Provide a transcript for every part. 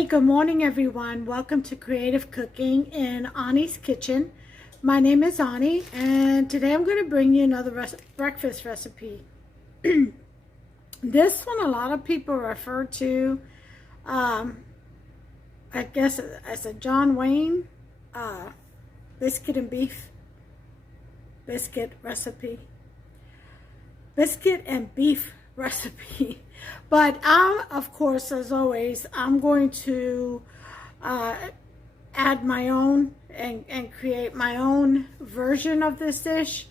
Hey, good morning, everyone. Welcome to Creative Cooking in Ani's Kitchen. My name is Ani, and today I'm going to bring you another breakfast recipe. This one, a lot of people refer to, I guess, as a John Wayne biscuit and beef biscuit recipe. Biscuit and beef recipe. But of course, as always, I'm going to add my own and create my own version of this dish.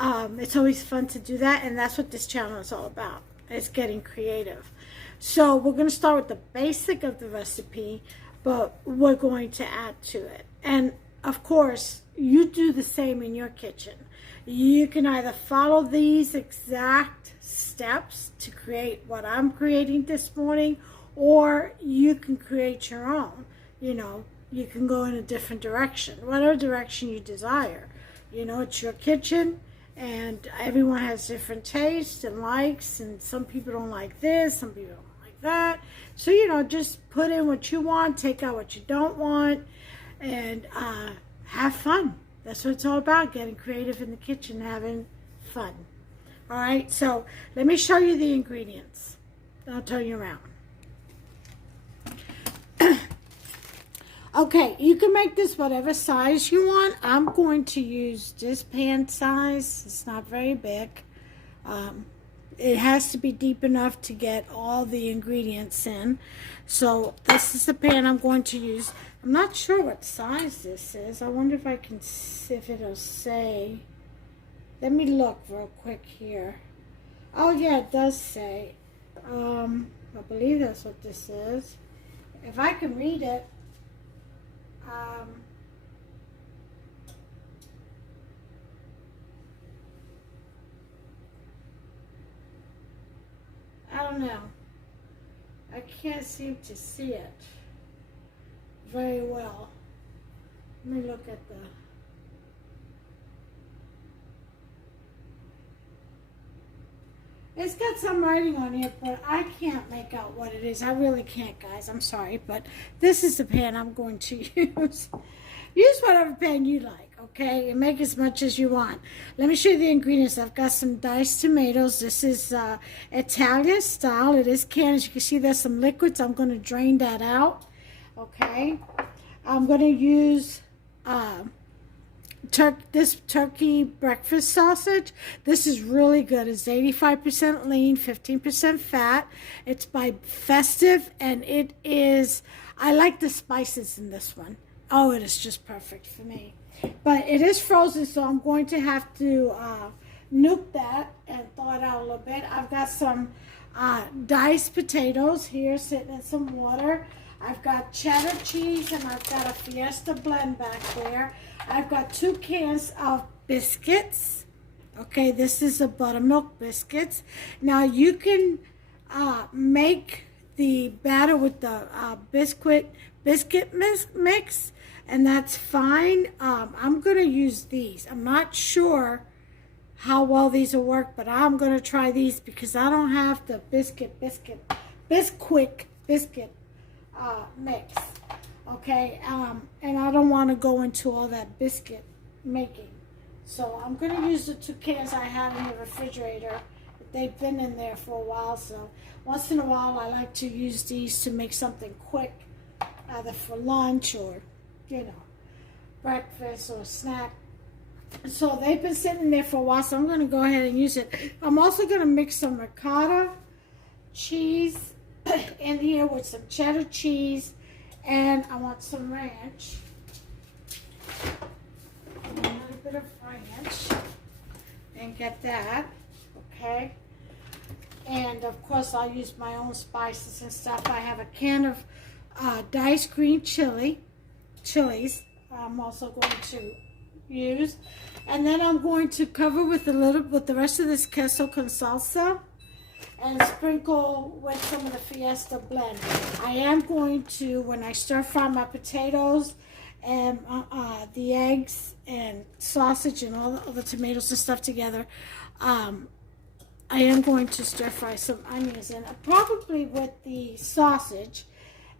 It's always fun to do that, and that's what this channel is all about. It's getting creative. So we're going to start with the basic of the recipe, but we're going to add to it. And of course, you do the same in your kitchen. You can either follow these exact steps to create what I'm creating this morning, or you can create your own. You know, you can go in a different direction, whatever direction you desire. You know, it's your kitchen, and everyone has different tastes and likes, and some people don't like this, some people don't like that. So, you know, just put in what you want, take out what you don't want, and have fun. That's what it's all about, getting creative in the kitchen, having fun. All right, so let me show you the ingredients. I'll turn you around. Okay, you can make this whatever size you want. I'm going to use this pan size. It's not very big. It has to be deep enough to get all the ingredients in. So this is the pan I'm going to use. I'm not sure what size this is. I wonder if I can see if it'll say. Let me look real quick here. Oh yeah, it does say. I believe that's what this is. If I can read it. I don't know. I can't seem to see it very well. Let me look at the... It's got some writing on it, but I can't make out what it is. I really can't, guys. I'm sorry, but this is the pan I'm going to use. Use whatever pan you like, okay? And make as much as you want. Let me show you the ingredients. I've got some diced tomatoes. This is Italian style. It is canned. As you can see, there's some liquids. I'm going to drain that out, okay? I'm going to use... this turkey breakfast sausage. This is really good. It's 85% lean, 15% fat. It's by Festive, and it is, I like the spices in this one. Oh, it is just perfect for me. But it is frozen, so I'm going to have to nuke that and thaw it out a little bit. I've got some diced potatoes here sitting in some water. I've got cheddar cheese, and I've got a Fiesta blend back there. I've got 2 cans of biscuits. Okay, this is a buttermilk biscuits. Now, you can make the batter with the biscuit mix, and that's fine. I'm going to use these. I'm not sure how well these will work, but I'm going to try these because I don't have the biscuit mix, okay, and I don't want to go into all that biscuit making, so I'm going to use the 2 cans I had in the refrigerator. They've been in there for a while, so once in a while I like to use these to make something quick, either for lunch or, you know, breakfast or snack. So they've been sitting there for a while, so I'm going to go ahead and use it. I'm also going to mix some ricotta cheese in here with some cheddar cheese, and I want some ranch, a little bit of ranch, and get that, okay? And of course I'll use my own spices and stuff. I have a can of diced green chilies I'm also going to use, and then I'm going to cover with the rest of this queso con salsa, and sprinkle with some of the Fiesta blend. I am going to, when I stir fry my potatoes and the eggs and sausage and all the tomatoes and stuff together, I am going to stir fry some onions in, probably with the sausage,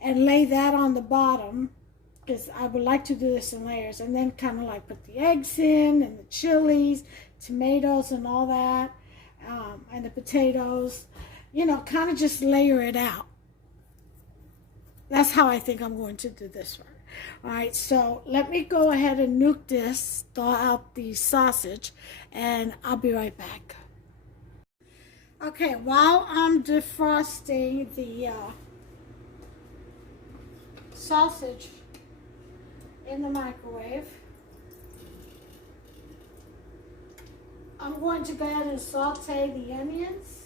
and lay that on the bottom, because I would like to do this in layers, and then kind of like put the eggs in and the chilies, tomatoes and all that, and the potatoes, you know, kind of just layer it out. That's how I think I'm going to do this one. All right, so let me go ahead and nuke this, thaw out the sausage, and I'll be right back. Okay, while I'm defrosting the sausage in the microwave, I'm going to go ahead and saute the onions.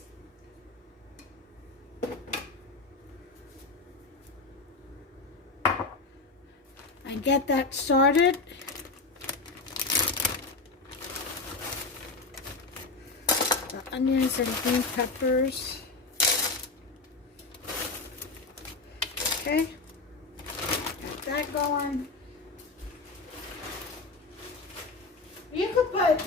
And get that started. The onions and green peppers. Okay, got that going. You could put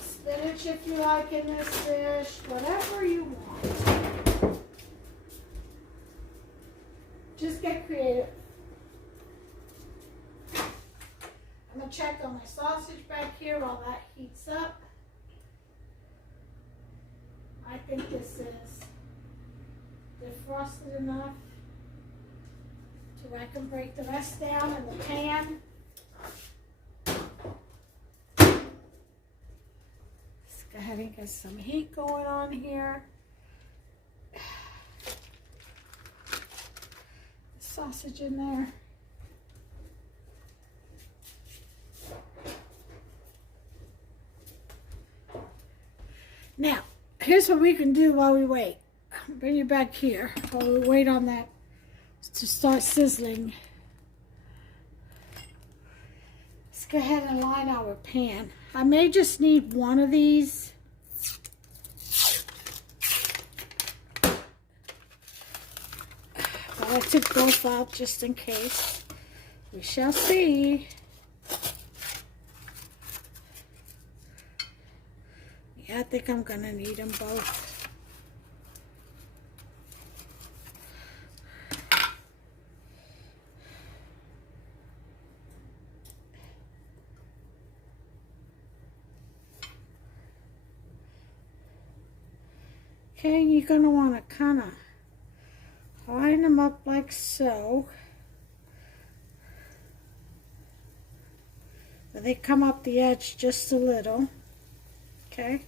spinach if you like in this dish, whatever you want. Just get creative. I'm going to check on my sausage back here while that heats up. I think this is defrosted enough to where I can break the rest down in the pan. Let's go ahead and get some heat going on here. The sausage in there. Now, here's what we can do while we wait. Bring you back here while we wait on that to start sizzling. Let's go ahead and line our pan. I may just need one of these. But I took both out just in case. We shall see. Yeah, I think I'm gonna need them both. Okay, you're gonna wanna kinda line them up like so. So they come up the edge just a little. Okay.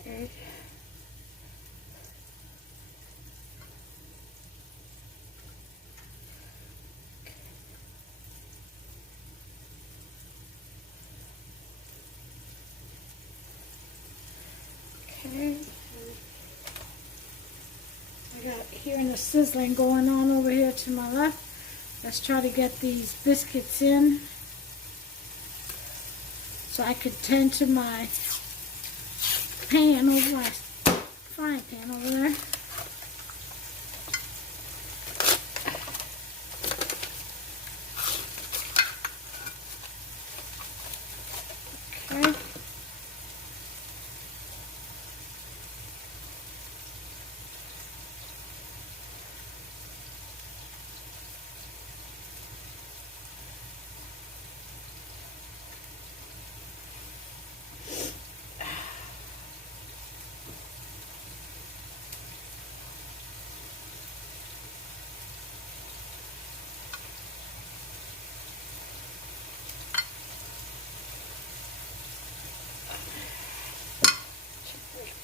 Okay. Okay. I got hearing the sizzling going on over here to my left. Let's try to get these biscuits in so I could tend to my pan over my frying pan over there. Okay.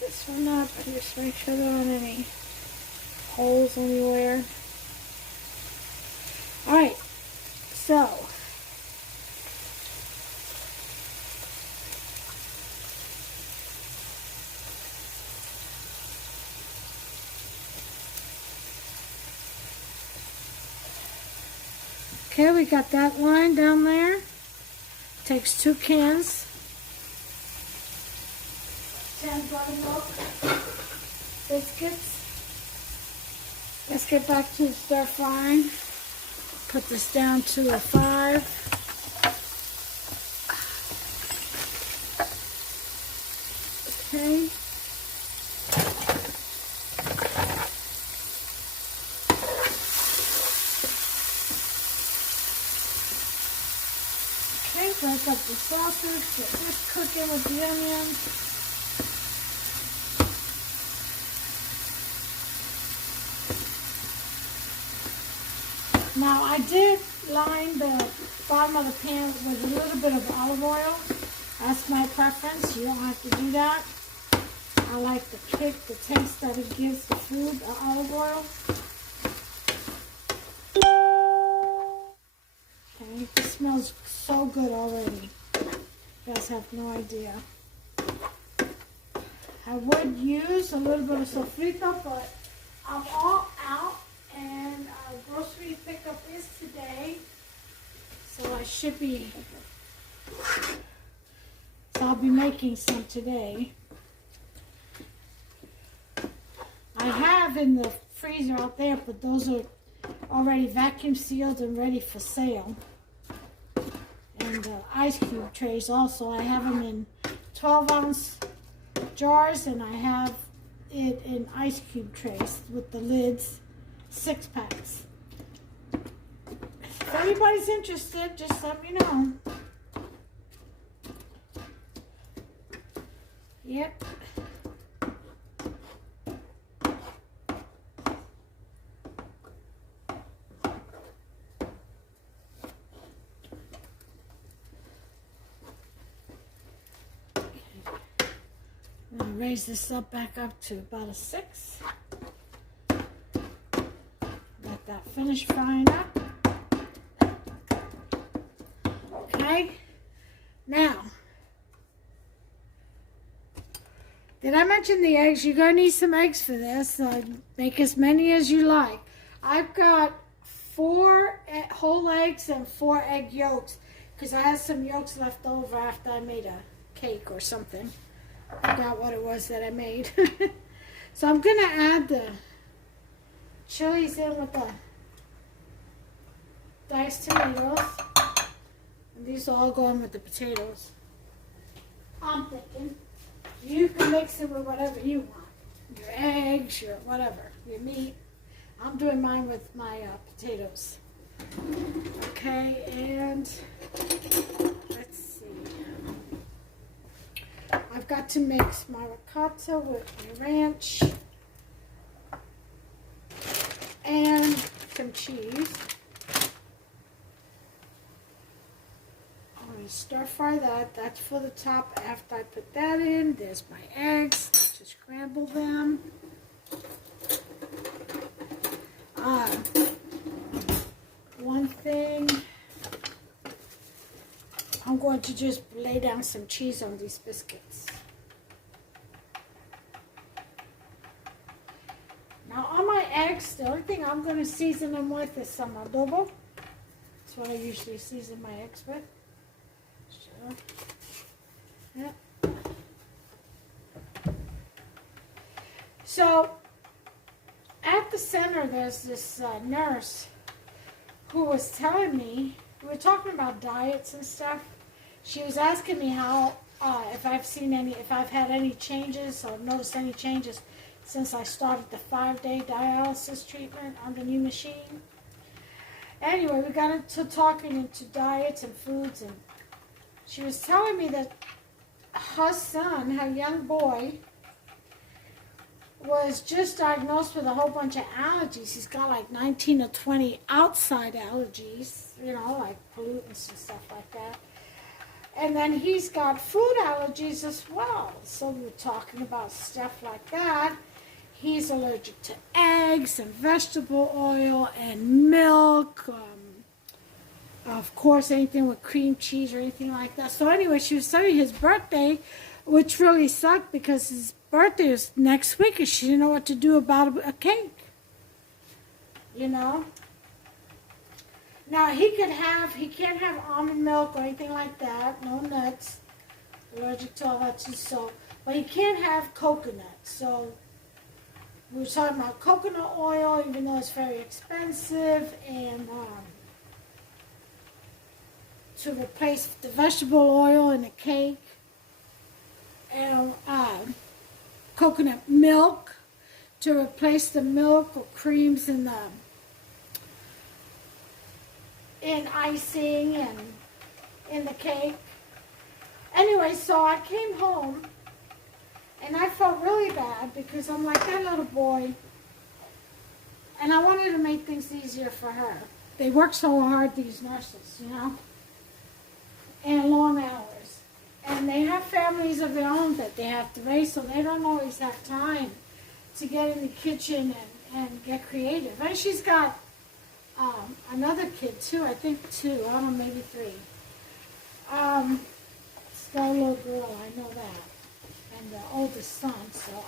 This one up and just make sure there aren't any holes anywhere. Alright, so okay, we got that line down there. Takes 2 cans. 10 buttermilk biscuits. Let's get back to stir frying. Put this down to a 5. Okay. Okay, break up the sausage, get this cooking with the onions. Now I did line the bottom of the pan with a little bit of olive oil. That's my preference. You don't have to do that. I like the kick, the taste that it gives the food, the olive oil. Okay, this smells so good already. You guys have no idea. I would use a little bit of sofrito, but I'm all out and grocery pickup is today. So I should be, so I'll be making some today. I have in the freezer out there, but those are already vacuum sealed and ready for sale. And ice cube trays also. I have them in 12-ounce jars, and I have it in ice cube trays with the lids, 6-packs. If anybody's interested, just let me know. Yep. I'm going to raise this up back up to about a 6. Let that finish frying up. Okay. Now, did I mention the eggs? You're going to need some eggs for this. Make as many as you like. I've got 4 whole eggs and 4 egg yolks because I had some yolks left over after I made a cake or something. I forgot what it was that I made. So I'm going to add the chilies in with the diced tomatoes. And these will all go in with the potatoes. I'm thinking you can mix it with whatever you want. Your eggs, your whatever, your meat. I'm doing mine with my potatoes. Okay, and let's see. I've got to mix my ricotta with my ranch and some cheese. I'm going to stir fry that. That's for the top. After I put that in, there's my eggs. Let's just scramble them. One thing, I'm going to just lay down some cheese on these biscuits. Now on my eggs, the only thing I'm going to season them with is some adobo. That's what I usually season my eggs with. So, yeah. So at the center, there's this nurse who was telling me, we were talking about diets and stuff. She was asking me how, if I've had any changes or noticed any changes since I started the 5-day dialysis treatment on the new machine. Anyway, we got into talking into diets and foods, and she was telling me that her son, her young boy, was just diagnosed with a whole bunch of allergies. He's got like 19 or 20 outside allergies, you know, like pollutants and stuff like that. And then he's got food allergies as well. So we were talking about stuff like that. He's allergic to eggs and vegetable oil and milk. Of course, anything with cream cheese or anything like that. So anyway, she was saying his birthday, which really sucked because his birthday is next week and she didn't know what to do about a cake. You know? Now, he can't have almond milk or anything like that. No nuts. Allergic to all that too. So, but he can't have coconut. So, we were talking about coconut oil, even though it's very expensive, and to replace the vegetable oil in the cake, and coconut milk to replace the milk or creams in icing and in the cake. Anyway, so I came home and I felt really bad because I'm like that little boy, and I wanted to make things easier for her. They work so hard, these nurses, you know, and long hours. And they have families of their own that they have to raise, so they don't always have time to get in the kitchen and get creative. And she's got another kid too, I think 2, I don't know, maybe 3. Still a little girl, I know that. And the oldest son, so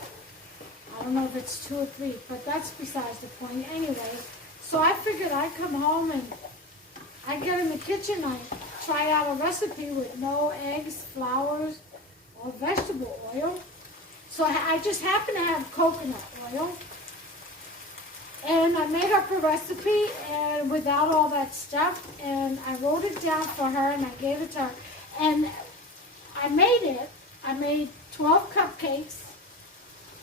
I don't know if it's 2 or 3, but that's besides the point. Anyway, so I figured I'd come home and I'd get in the kitchen, I'd try out a recipe with no eggs, flours, or vegetable oil. So I just happened to have coconut oil. And I made up a recipe and without all that stuff, and I wrote it down for her and I gave it to her. And I made 12 cupcakes,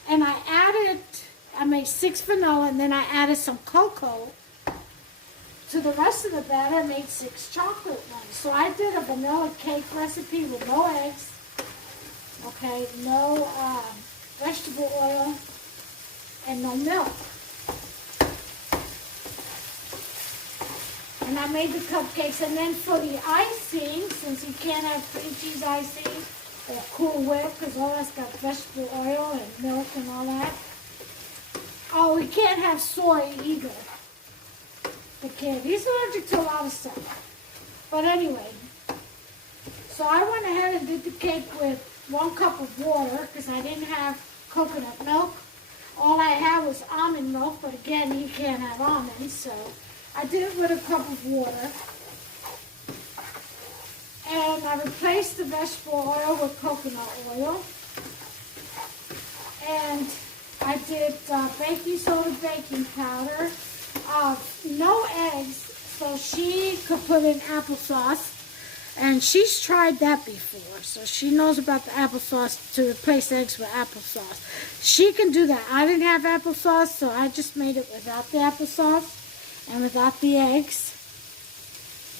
and I made 6 vanilla, and then I added some cocoa to the rest of the batter. I made 6 chocolate ones. So I did a vanilla cake recipe with no eggs, okay, no vegetable oil, and no milk. And I made the cupcakes, and then for the icing, since you can't have cream cheese icing or Cool Whip, because all that's got vegetable oil and milk and all that. Oh, we can't have soy either. The kid, he's allergic to a lot of stuff. But anyway, so I went ahead and did the cake with 1 cup of water, because I didn't have coconut milk. All I had was almond milk, but again, you can't have almonds, so I did it with a cup of water. And I replaced the vegetable oil with coconut oil. And I did baking soda, baking powder, no eggs, so she could put in applesauce. And she's tried that before, so she knows about the applesauce, to replace eggs with applesauce. She can do that. I didn't have applesauce, so I just made it without the applesauce and without the eggs.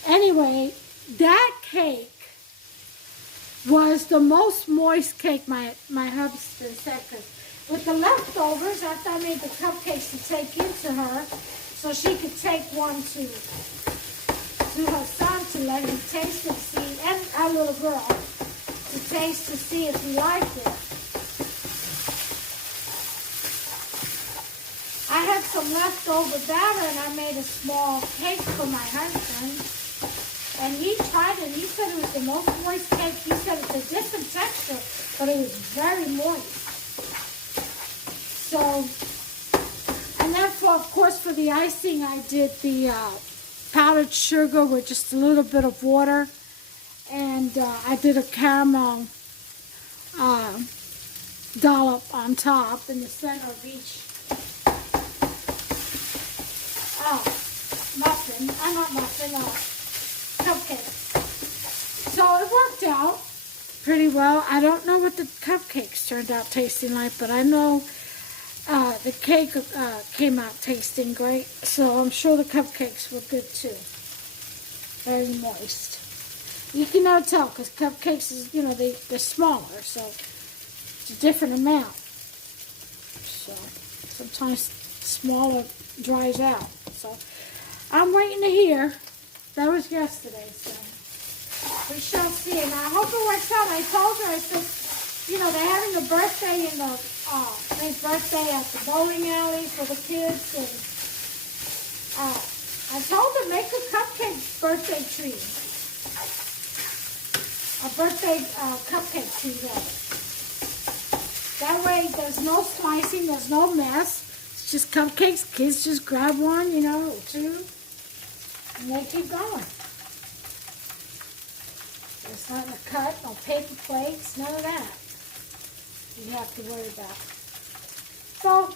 Anyway, that cake was the most moist cake my husband said, because with the leftovers, after I made the cupcakes to take into her, so she could take one to her son to let him taste and see, and our little girl, to taste to see if he liked it. I had some leftover batter, and I made a small cake for my husband. And he tried it. He said it was the most moist cake. He said it's a different texture, but it was very moist. So, and then of course, for the icing, I did the powdered sugar with just a little bit of water. And I did a caramel dollop on top in the center of each cupcake. So it worked out pretty well. I don't know what the cupcakes turned out tasting like, but I know the cake came out tasting great. So I'm sure the cupcakes were good too. Very moist. You can now tell because cupcakes is, you know, they're smaller, so it's a different amount. So sometimes smaller dries out. So I'm waiting to hear. That was yesterday, so we shall see. And I hope it works out. I told her, I said, you know, they're having a birthday in the birthday at the bowling alley for the kids, and I told her make a cupcake birthday tree, a birthday cupcake tree rather. That way, there's no slicing, there's no mess. It's just cupcakes. Kids just grab one, you know, or 2. And they keep going. There's nothing to cut, no paper plates, none of that you have to worry about. So,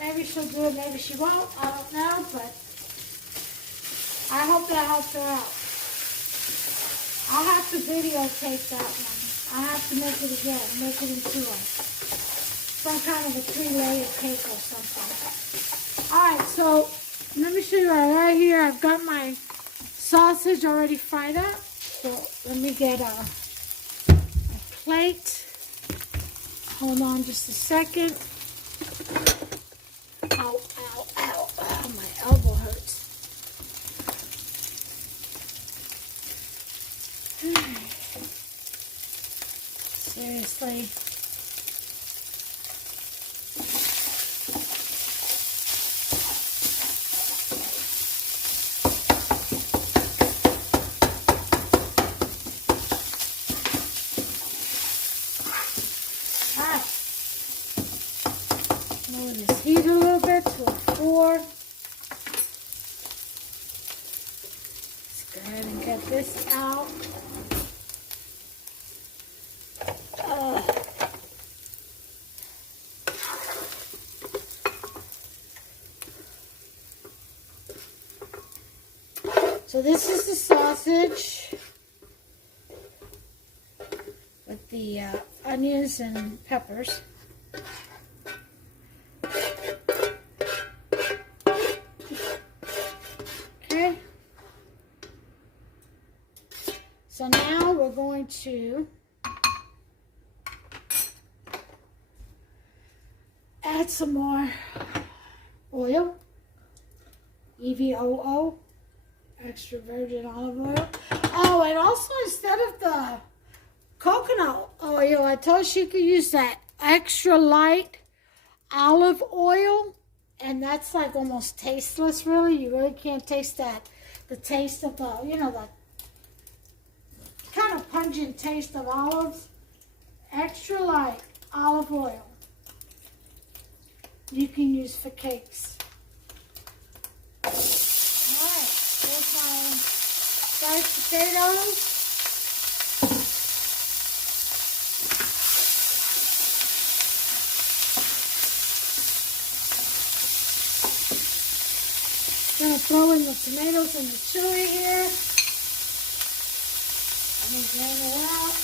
Maybe she'll do it, maybe she won't. I don't know, but I hope that helps her out. I'll have to videotape that one. I have to make it again, make it into some kind of a 3-layer cake or something. Alright, so let me show you right here. I've got my sausage already fried up. So let me get a plate. Hold on just a second. Ow, ow, ow. Oh, my elbow hurts. Seriously. Lower this heat a little bit to a 4. Let's go ahead and get this out. So this is the sausage with the onions and peppers. Okay. So now we're going to add some more oil, EVOO. Extra virgin olive oil. Oh, and also instead of the coconut oil, I told she could use that extra light olive oil, and that's like almost tasteless, really. You really can't taste that, the taste of the, you know, the kind of pungent taste of olives. Extra light olive oil you can use for cakes. Diced potatoes. Gonna throw in the tomatoes and the chili here. Let me drain it out.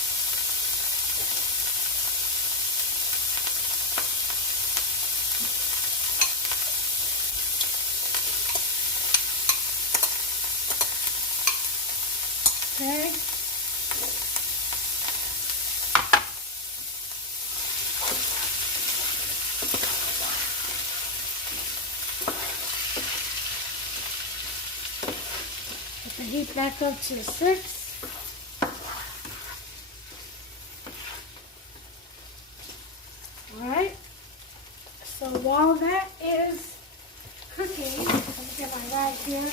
Okay. Put the heat back up to 6. All right. So while that is cooking, let me get my rag here.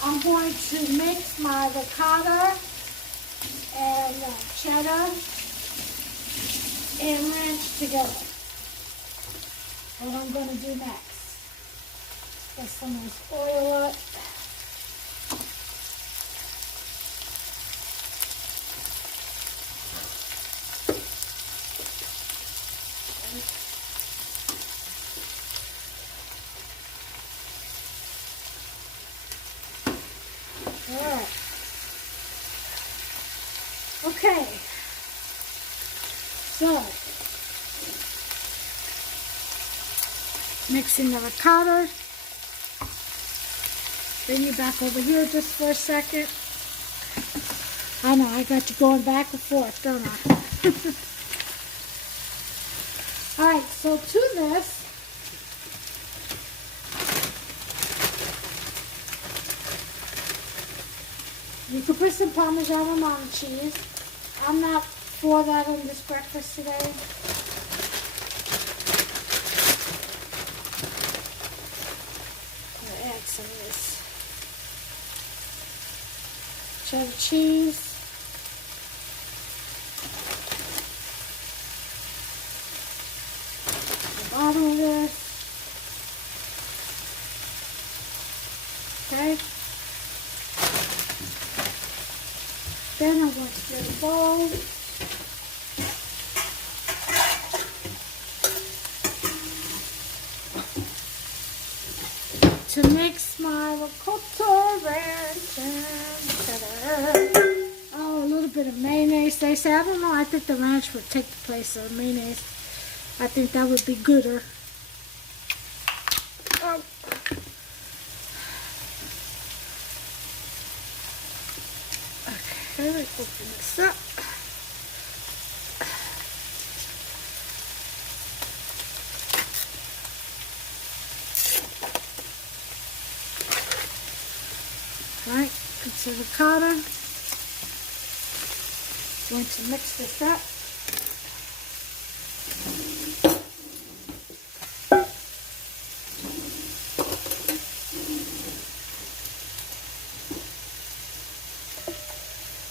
I'm going to mix my ricotta and cheddar and ranch together. What I'm going to do next. Get some of this oil up. Alright. Okay. So, mixing the ricotta. Bring you back over here just for a second. I know, I got you going back and forth, don't I? Alright, so to this, you could put some Parmesan Romano cheese. I'm not for that on this breakfast today. I'm going to add some of this cheddar cheese. The bottom of this. going to get a bowl. To mix my ricotta ranch and cheddar. Oh, a little bit of mayonnaise. They say, I don't know, I think the ranch would take the place of the mayonnaise. I think that would be gooder. Oh. Okay, let's open this up. Alright, it's avocado. Going to mix this up.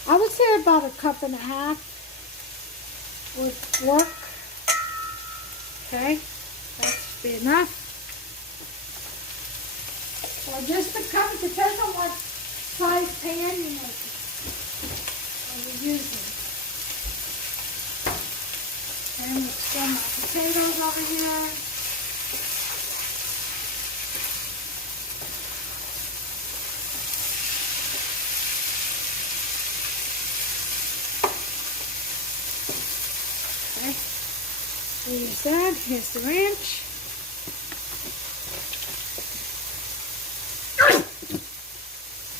I would say about 1.5 cups would work. Okay, that should be enough. Or just a cup, it depends on what size pan you make it. Or you're using. And let's throw my potatoes over here. Okay. There's that. Here's the ranch.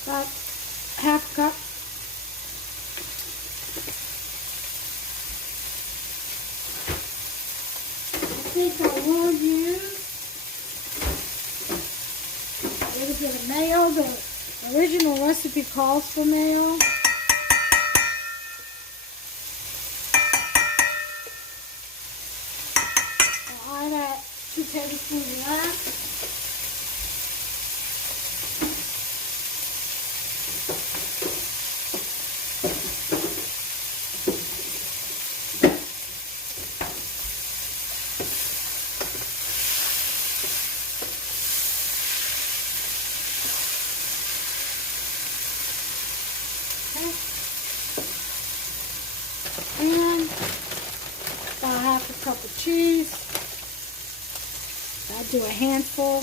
About 1/2 cup. I think I will use a little bit of mayo. The original recipe calls for mayo. I'll add 2 tablespoons of that. And about 1/2 cup of cheese. I'll do a handful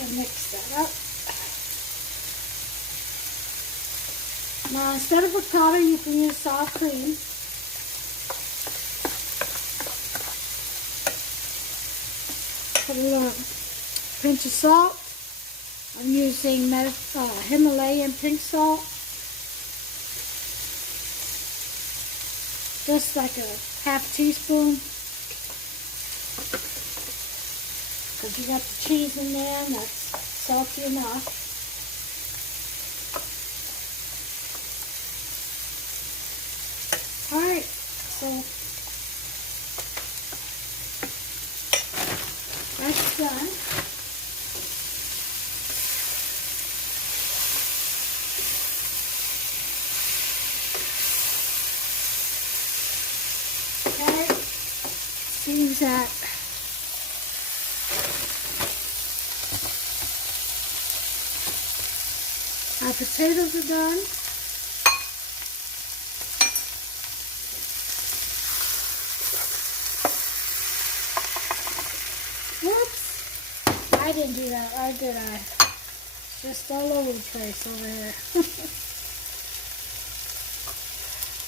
and mix that up. Now instead of ricotta, you can use sour cream. Put a little pinch of salt. I'm using Himalayan pink salt. Just like a 1/2 teaspoon. Because you got the cheese in there and that's salty enough. Alright, so that's done. Okay, seems that our potatoes are done. Whoops, I didn't do that, or did I? It's just all over the place over here.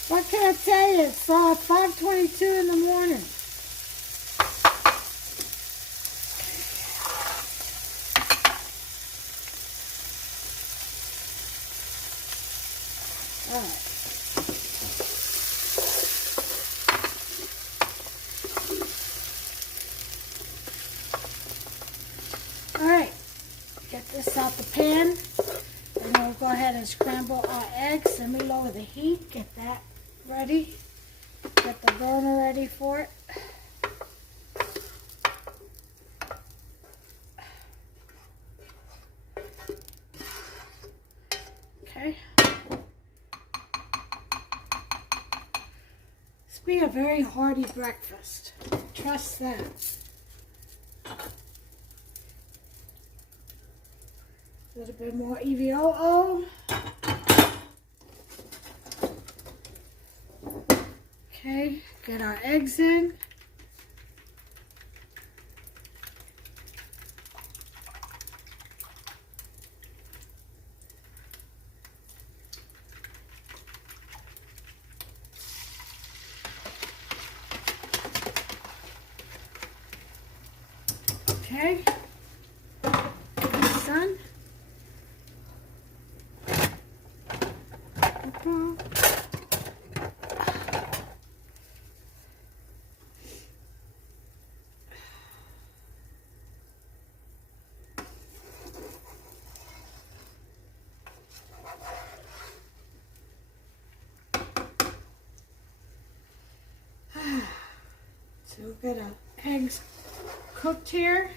What can I tell you? It's 5:22 in the morning. Alright. Alright. Get this out the pan. And we'll go ahead and scramble our eggs. Let me lower the heat. Get that ready. Get the burner ready for it. Okay. This will be a very hearty breakfast. Trust that. A little bit more EVOO. Okay, get our eggs in. Okay, done. So we've got our eggs cooked here,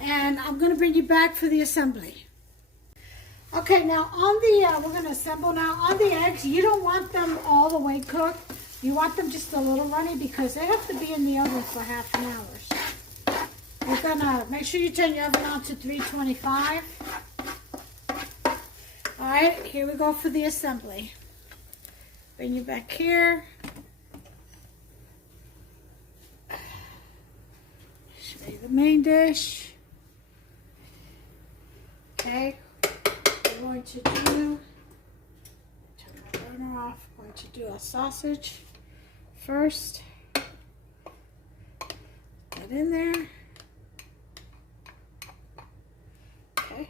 and I'm going to bring you back for the assembly. Okay, now on the, we're going to assemble now. On the eggs, you don't want them all the way cooked. You want them just a little runny because they have to be in the oven for half an hour. You're going to make sure you turn your oven on to 325. All right, here we go for the assembly. Bring you back here. Show you the main dish. Okay, we're going to do, turn my burner off, we're going to do a sausage first. Get in there. Okay.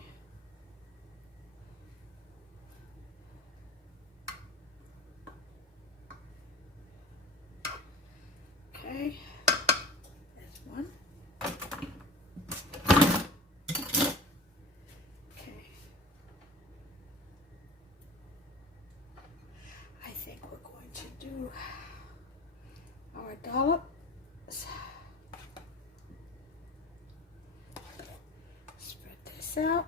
Okay, there's one. Okay. I think we're going to do our dollops. Spread this out.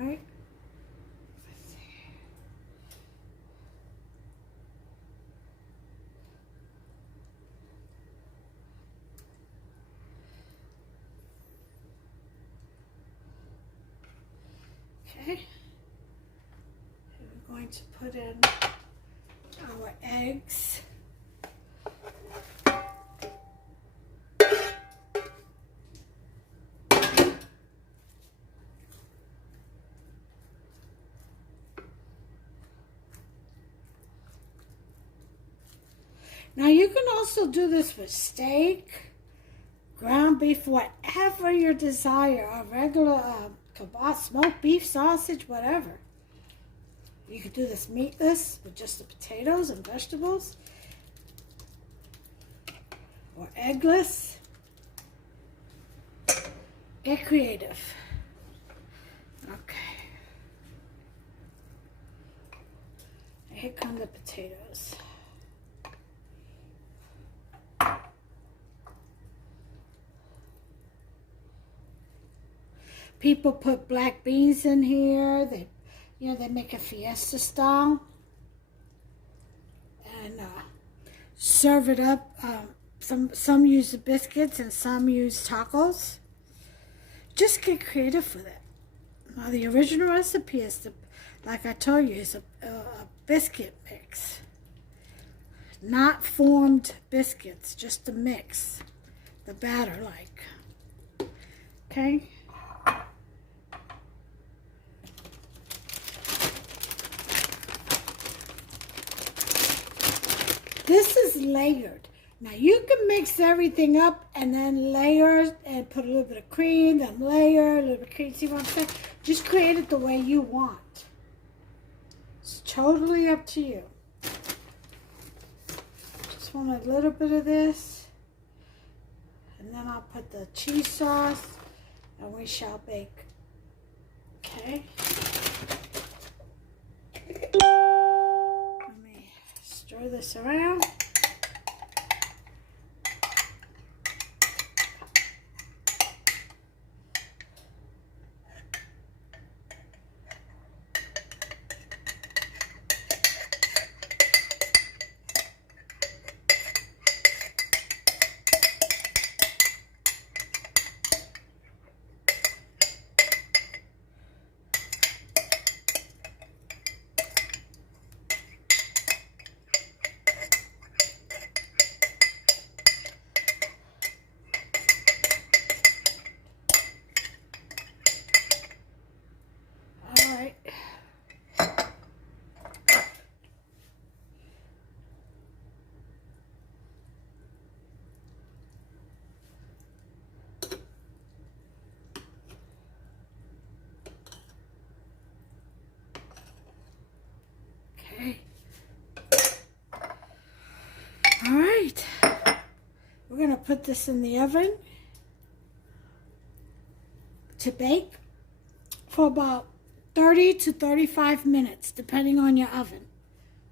Alright. Okay. And we're going to put in our eggs. Now you can also do this with steak, ground beef, whatever your desire, a regular kebab, smoked beef, sausage, whatever. You could do this meatless with just the potatoes and vegetables, or eggless. Get creative. Okay. And here come the potatoes. People put black beans in here. They make a fiesta style and serve it up. Some use the biscuits and some use tacos. Just get creative with it. Now the original recipe is like I told you, is a biscuit mix, not formed biscuits, just the mix, the batter like. Okay. This is layered. Now you can mix everything up and then layer and put a little bit of cream, then layer, a little bit of cream. See what I'm saying? Just create it the way you want. It's totally up to you. Just want a little bit of this. And then I'll put the cheese sauce and we shall bake. Okay. Let me stir this around. We're going to put this in the oven to bake for about 30 to 35 minutes, depending on your oven.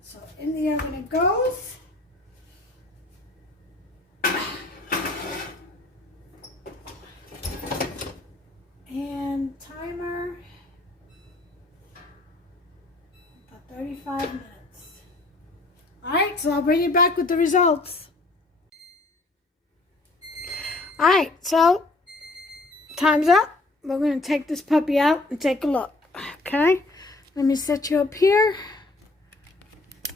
So in the oven it goes. And timer, about 35 minutes. All right, so I'll bring you back with the results. All right, so time's up. We're going to take this puppy out and take a look. Okay, let me set you up here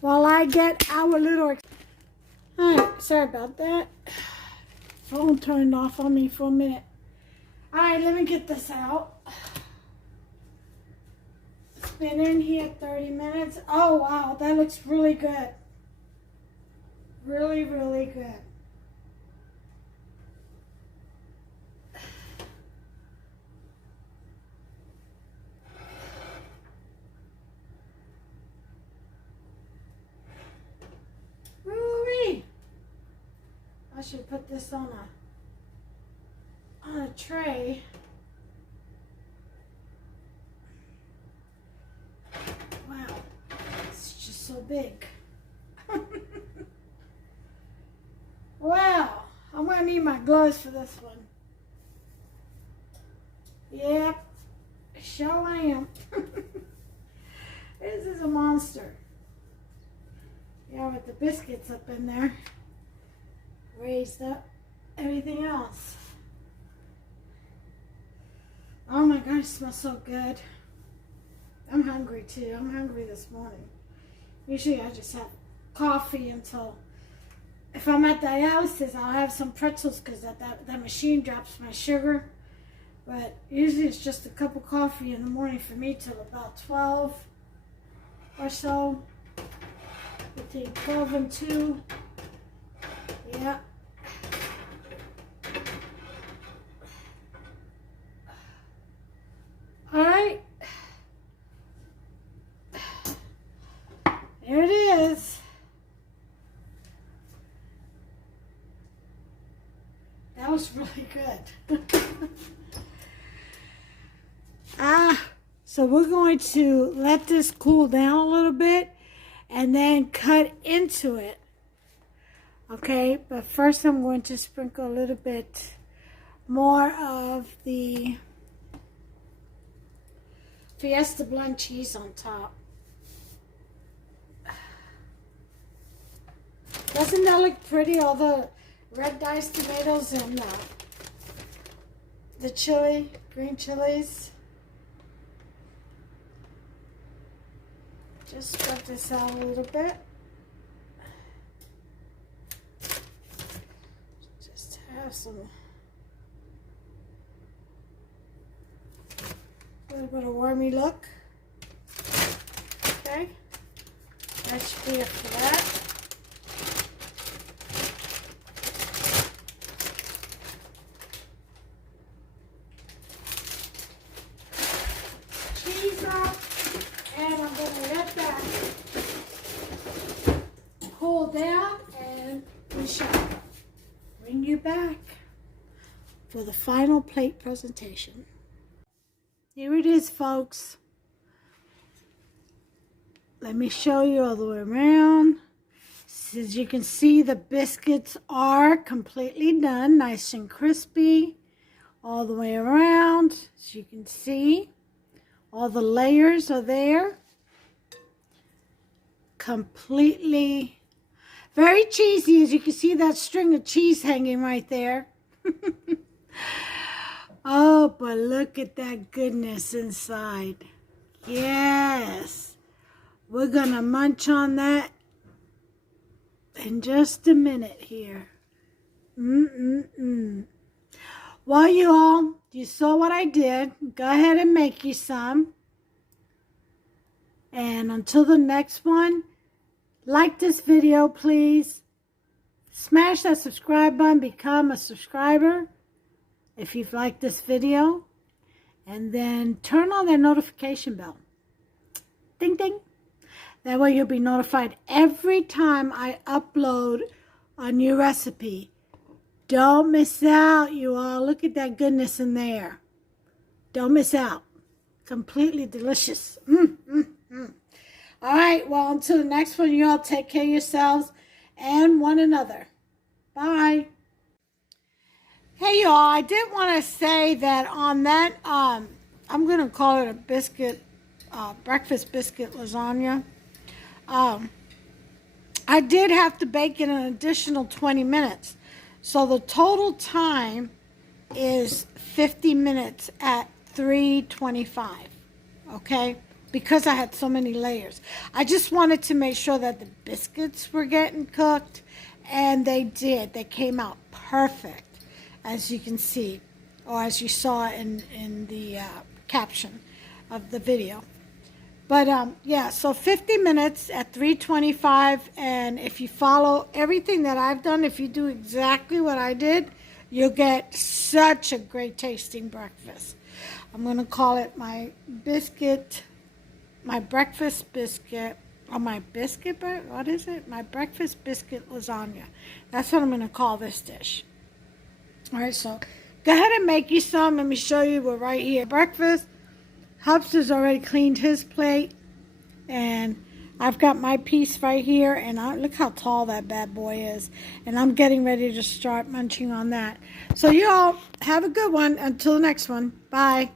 while I get our little... All right, sorry about that. Phone turned off on me for a minute. All right, let me get this out. It's been in here 30 minutes. Oh, wow, that looks really good. Really, really good. Woo-wee. I should put this on a tray. Wow, it's just so big. Wow, I'm gonna need my gloves for this one. Yep, sure I am. This is a monster. Yeah, with the biscuits up in there, raised up everything else. Oh my gosh, it smells so good. I'm hungry too. I'm hungry this morning. Usually I just have coffee until, if I'm at dialysis, I'll have some pretzels because that machine drops my sugar. But usually it's just a cup of coffee in the morning for me till about 12 or so. Between 12 and 2. Yeah. All right. There it is. That was really good. So we're going to let this cool down a little bit and then cut into it. Okay, but first I'm going to sprinkle a little bit more of the Fiesta blend cheese on top. Doesn't that look pretty? All the red diced tomatoes and the chili, green chilies. Just spread this out a little bit. Just have some, a little bit of wormy look. Okay, that should be it for that. Cheese up, and I'm going to let that cool down, and we shall bring you back for the final plate presentation. Here it is, folks. Let me show you all the way around. As you can see, the biscuits are completely done, nice and crispy all the way around. As you can see, all the layers are there. Completely very cheesy, as you can see that string of cheese hanging right there. Oh, but look at that goodness inside. Yes. We're gonna munch on that in just a minute here. Well, you saw what I did. Go ahead and make you some. And until the next one, like this video, please. Smash that subscribe button. Become a subscriber if you've liked this video. And then turn on that notification bell. Ding, ding. That way you'll be notified every time I upload a new recipe Don't miss out, you all. Look at that goodness in there. Don't miss out. Completely delicious. All right, well, until the next one, you all take care of yourselves and one another. Bye. Hey, y'all, I did want to say that on that, I'm going to call it a biscuit, breakfast biscuit lasagna. I did have to bake it an additional 20 minutes. So the total time is 50 minutes at 325, okay? Because I had so many layers. I just wanted to make sure that the biscuits were getting cooked, and they did. They came out perfect, as you can see, or as you saw in the caption of the video. But yeah, so 50 minutes at 325, and if you follow everything that I've done, if you do exactly what I did, you'll get such a great tasting breakfast. I'm going to call it my biscuit, my breakfast biscuit, or my biscuit, what is it? My breakfast biscuit lasagna. That's what I'm going to call this dish. All right, so go ahead and make you some. Let me show you. We're right here. Breakfast. Hubs has already cleaned his plate, and I've got my piece right here, and look how tall that bad boy is, and I'm getting ready to start munching on that. So you all have a good one. Until the next one. Bye.